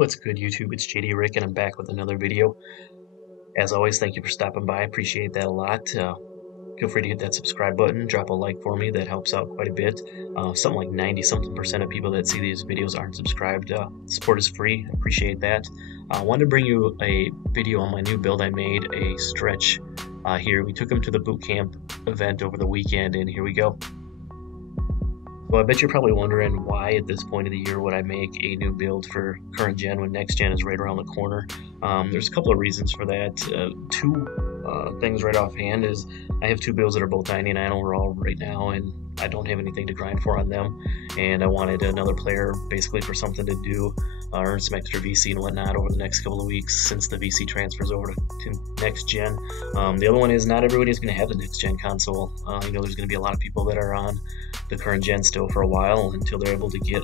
What's good, YouTube? It's JD Rick, and I'm back with another video. As always, thank you for stopping by. I appreciate that a lot. Feel free to hit that subscribe button, drop a like for me. That helps out quite a bit. Something like 90-something% of people that see these videos aren't subscribed. Support is free. I appreciate that. I wanted to bring you a video on my new build I made, a stretch here. We took them to the boot camp event over the weekend, and here we go. Well, I bet you're probably wondering why at this point of the year would I make a new build for current gen when next gen is right around the corner. There's a couple of reasons for that. Two things right offhand is I have two builds that are both 99 overall right now, and I don't have anything to grind for on them, and I wanted another player basically for something to do, earn some extra VC and whatnot over the next couple of weeks since the VC transfers over to next gen. The other one is not everybody's going to have the next gen console. There's going to be a lot of people that are on the current gen still for a while until they're able to get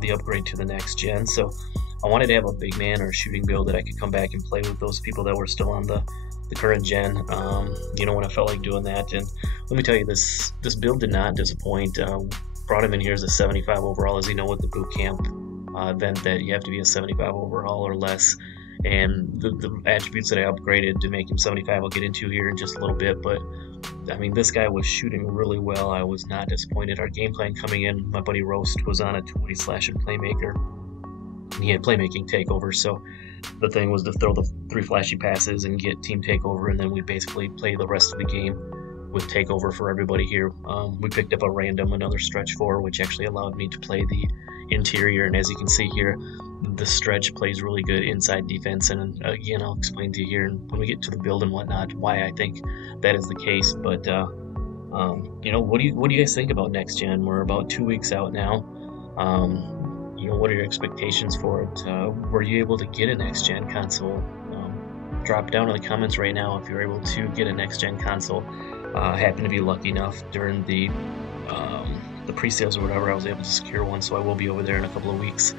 the upgrade to the next gen. So I wanted to have a big man or a shooting build that I could come back and play with those people that were still on the current gen, when I felt like doing that. And let me tell you, this build did not disappoint. Brought him in here as a 75 overall, as you know, with the boot camp event that you have to be a 75 overall or less. And the attributes that I upgraded to make him 75 I'll get into here in just a little bit, but I mean, this guy was shooting really well. I was not disappointed. Our game plan coming in, my buddy Roast was on a 20 slash and playmaker, and he had playmaking takeover, so the thing was to throw the 3 flashy passes and get team takeover, and then we basically play the rest of the game with takeover for everybody here. We picked up another stretch 4, which actually allowed me to play the interior, and as you can see here, the stretch plays really good inside defense, and again, I'll explain to you here when we get to the build and whatnot why I think that is the case. But what do you guys think about next gen? We're about 2 weeks out now. What are your expectations for it? Were you able to get a next gen console? Drop down in the comments right now if you're able to get a next gen console. I happened to be lucky enough during the pre-sales or whatever, I was able to secure one, so I will be over there in a couple of weeks.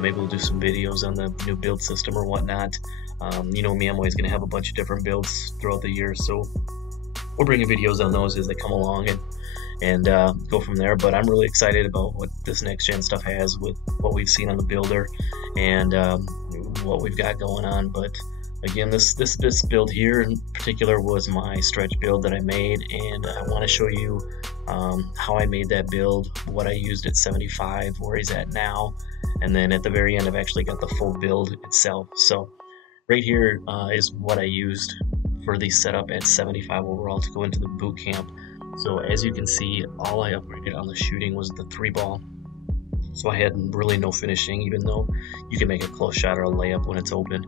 Maybe we'll do some videos on the new build system or whatnot. Me, I'm always going to have a bunch of different builds throughout the year, so we'll bring you videos on those as they come along and go from there. But I'm really excited about what this next gen stuff has with what we've seen on the builder and what we've got going on. But again, this build here in particular was my stretch build that I made, and I want to show you how I made that build, what I used at 75, where he's at now, and then at the very end I've actually got the full build itself. So right here is what I used for the setup at 75 overall to go into the boot camp. So as you can see, all I upgraded on the shooting was the 3-ball. So I had really no finishing, even though you can make a close shot or a layup when it's open.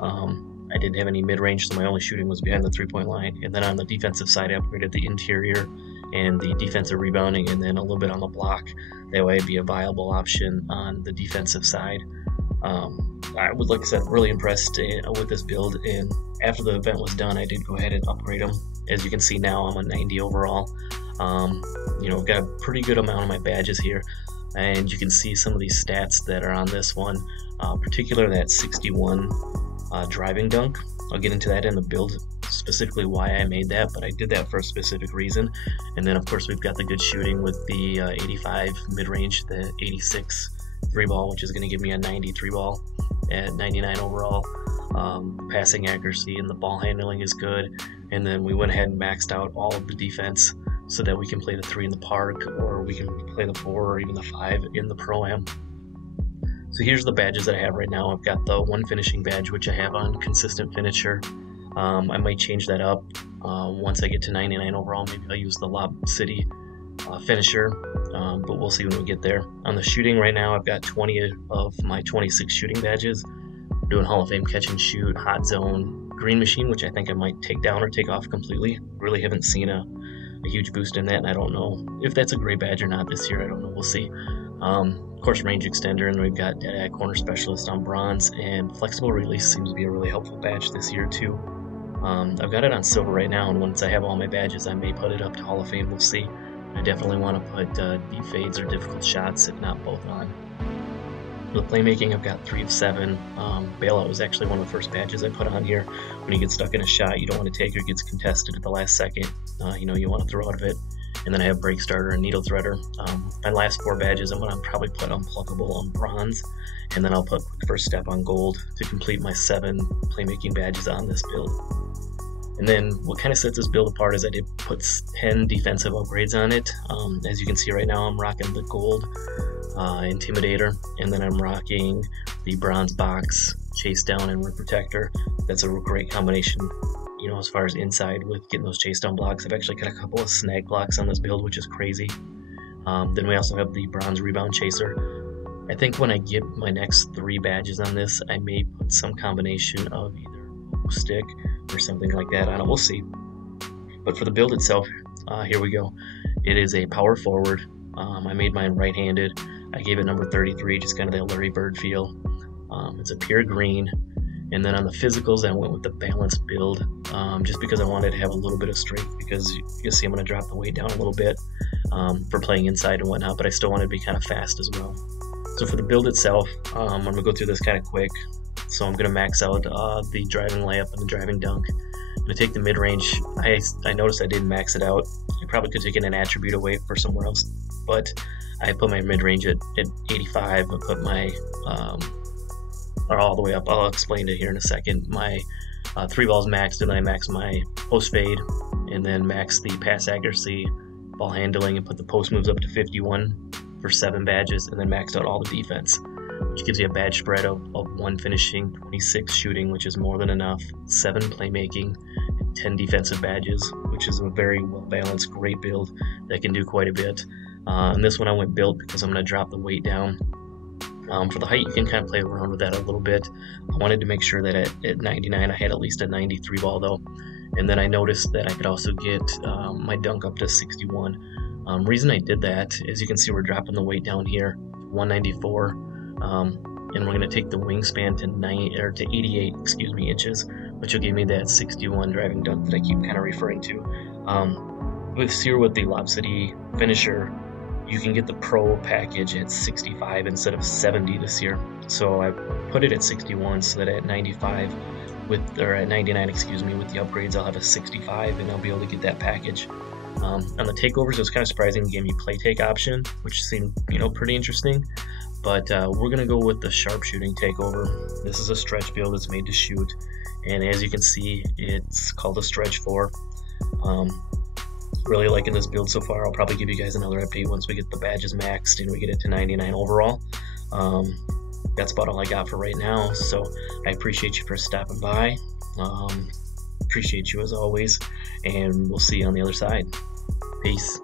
I didn't have any mid-range, so my only shooting was behind the 3-point line. And then on the defensive side, I upgraded the interior and the defensive rebounding, and then a little bit on the block. That way I'd be a viable option on the defensive side. I was, like I said, really impressed with this build, and after the event was done, I did go ahead and upgrade them. As you can see now, I'm a 90 overall. I've got a pretty good amount of my badges here, and you can see some of these stats that are on this one, particularly that 61 driving dunk. I'll get into that in the build, specifically why I made that, but I did that for a specific reason. And then of course we've got the good shooting with the 85 mid-range, the 86 3-ball, which is going to give me a 93 ball at 99 overall. Passing accuracy and the ball handling is good, and then we went ahead and maxed out all of the defense so that we can play the 3 in the park, or we can play the 4 or even the 5 in the Pro-Am. So here's the badges that I have right now. I've got the 1 finishing badge, which I have on consistent finisher. I might change that up once I get to 99 overall. Maybe I'll use the Lob City finisher, but we'll see when we get there. On the shooting right now, I've got 20 of my 26 shooting badges. We're doing Hall of Fame catch and shoot, hot zone, green machine, which I think I might take down or take off completely. Really haven't seen a huge boost in that, and I don't know if that's a great badge or not this year. I don't know. We'll see. Of course, range extender, and we've got dead-eye corner specialist on bronze, and flexible release seems to be a really helpful badge this year too. I've got it on silver right now, and once I have all my badges, I may put it up to Hall of Fame. We'll see. I definitely want to put deep fades or difficult shots, if not both, on. For the playmaking, I've got 3 of 7. Bailout was actually one of the first badges I put on here. When you get stuck in a shot you don't want to take or gets contested at the last second, you want to throw out of it. and then I have Brake Starter and Needle Threader. My last 4 badges I'm going to probably put Unpluggable on bronze, and then I'll put Quick First Step on gold to complete my 7 playmaking badges on this build. And then what kind of sets this build apart is I did put 10 defensive upgrades on it. As you can see right now, I'm rocking the gold Intimidator, and then I'm rocking the bronze box, Chase Down, and Rip Protector. That's a great combination, you know, as far as inside with getting those chase down blocks. I've actually got a couple of snag blocks on this build, which is crazy. Then we also have the bronze Rebound Chaser. I think when I get my next 3 badges on this, I may put some combination of either stick or something like that on it. We'll see. But for the build itself, here we go. It is a power forward. I made mine right-handed. I gave it number 33, just kind of that Larry Bird feel. It's a pure green. And then on the physicals, I went with the balanced build, just because I wanted to have a little bit of strength, because you see I'm going to drop the weight down a little bit for playing inside and whatnot, but I still wanted to be kind of fast as well. So for the build itself, I'm going to go through this kind of quick. So I'm going to max out the driving layup and the driving dunk. I'm going to take the mid-range. I noticed I didn't max it out. I probably could have taken an attribute away for somewhere else, but I put my mid-range at 85. I put my, or all the way up. I'll explain it here in a second. My 3 balls maxed, and then I maxed my post fade, and then maxed the pass accuracy, ball handling, and put the post moves up to 51 for 7 badges, and then maxed out all the defense, which gives you a badge spread of 1 finishing, 26 shooting, which is more than enough, 7 playmaking, and 10 defensive badges, which is a very well-balanced, great build that can do quite a bit. And this one I went built because I'm going to drop the weight down. For the height, you can kind of play around with that a little bit. I wanted to make sure that at 99 I had at least a 93 ball though. And then I noticed that I could also get my dunk up to 61. Reason I did that is you can see we're dropping the weight down here, 194. And we're going to take the wingspan to 88 inches, which will give me that 61 driving dunk that I keep kind of referring to. With the Lob City finisher, you can get the Pro package at 65 instead of 70 this year. So I put it at 61 so that at 95 at 99, with the upgrades, I'll have a 65 and I'll be able to get that package. On the takeovers, it was kind of surprising. It gave me play take option, which seemed, pretty interesting. But we're gonna go with the sharpshooting takeover. This is a stretch build. It's made to shoot, and as you can see, it's called a stretch 4. Really liking this build so far. I'll probably give you guys another update once we get the badges maxed and we get it to 99 overall. That's about all I got for right now, so I appreciate you for stopping by. Appreciate you as always, and we'll see you on the other side. Peace.